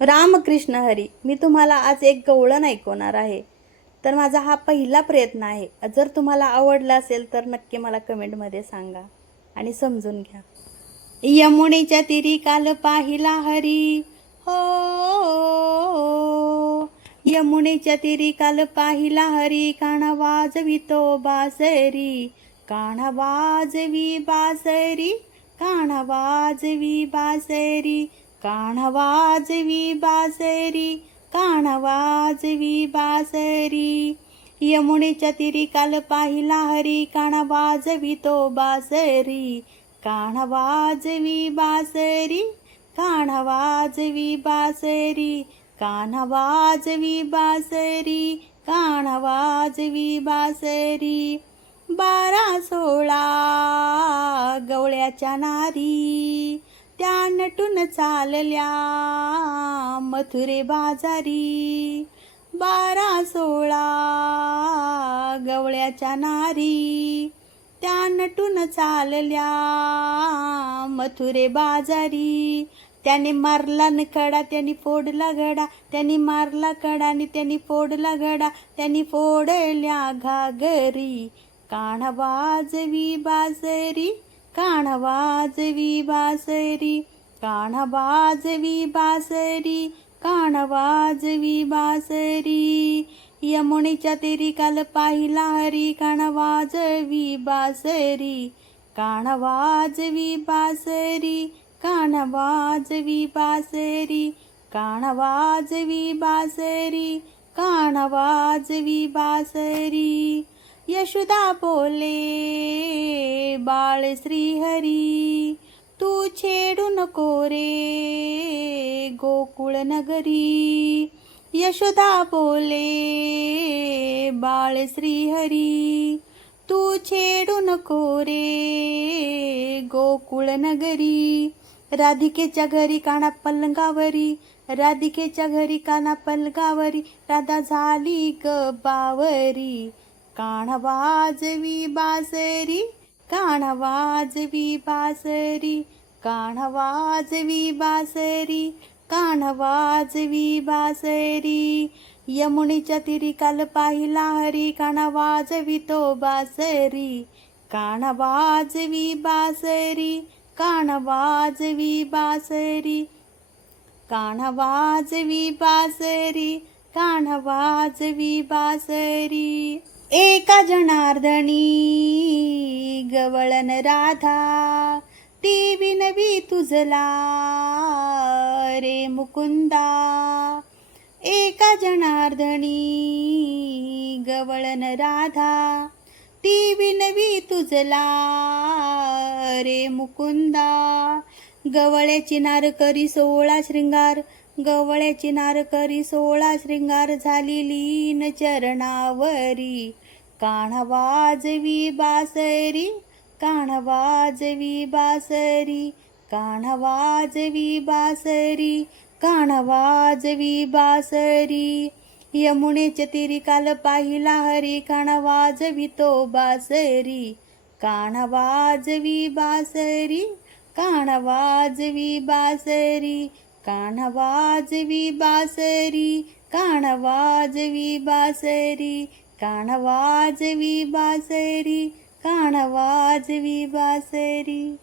रामकृष्ण हरी मी तुम्हाला आज एक गवळण ऐकवणार आहे. तर माझा हा पहिला प्रयत्न आहे. जर तुम्हाला आवडला असेल तर नक्की मला कमेंटमध्ये सांगा आणि समजून घ्या. यमुनेच्या तिरी काल पाहिला हरी. हो यमुनेच्या तिरी काल पाहिला हरी. काना वाजवितो बासरी काना वाजवी बासरी काना वाजवी बासरी काणवाजवी वाजवी बासरी काना वाजवी बासरी यमुनेच्या तिरी काल पाहिला हरी काना वाजवितो बासरी काणवाजवी वाजवी बासरी काना वाजवी बासरी काना वाजवी बासरी काना वाजवी बासरी बारा सोळा गवळ्याच्या नारी. त्या नटून चालल्या मथुरे बाजारी. बारा सोळा गवळ्याच्या नारी. त्या नटून चालल्या मथुरे बाजारी. त्याने मारला न कडा त्यांनी फोडला गडा त्यांनी मारला कडा आणि त्यांनी फोडला घडा त्यांनी फोडल्या घागरी. कान वाजवी बाजरी. काणवाजवी बासरी काणवाजवी बासरी काणवाजवी बासरी. यमुनेच्या तेरी काल पाहिला हरी काणवाजवी बासरी काणवाजवी बासरी काणवाजवी बासरी काणवाजवी बासरी काणवाजवी बासरी. यशोदा बोले बाळ श्रीहरी तू छेडू नको रे गोकुळ नगरी. यशोदा बोले बाळ श्रीहरी तू छेडू नको रे गोकुळ नगरी. राधिकेच्या घरी काना पलंगावरी राधिकेच्या घरी काना पलंगावरी राधा झाली ग बावरी. कान वाजवी बासरी कान वाजवी बासरी कान वाजवी बासरी कान वाजवी बासरी यमुनीच्या तिरी काल पाहिला हरी कान वाजवितो बासरी कान वाजवी बासरी कान वाजवी बासरी कान वाजवी बासरी कान वाजवी बासरी एका जनार्दनी गवळण राधा ती विनवी तुझला रे मुकुंदा. एका जनार्दनी गवळण राधा ती विनवी तुझला रे मुकुंदा. गवळ्याची नारकरी सोळा शृंगार गवळ्याची नारकरी सोळा शृंगार झाली लीन चरणावरी. काणवाजवी बासरी काणवाजवी बासरी काणवाजवी बासरी काणवाजवी बासरी. यमुनेच्या तिरी काल पाहिला हरी कान वाजवितो बासरी काणवाजवी बासरी कान वाजवी बासरी कान वाजवी बासरी कान वाजवी बासरी कान वाजवी बासरी कान वाजवी बासरी.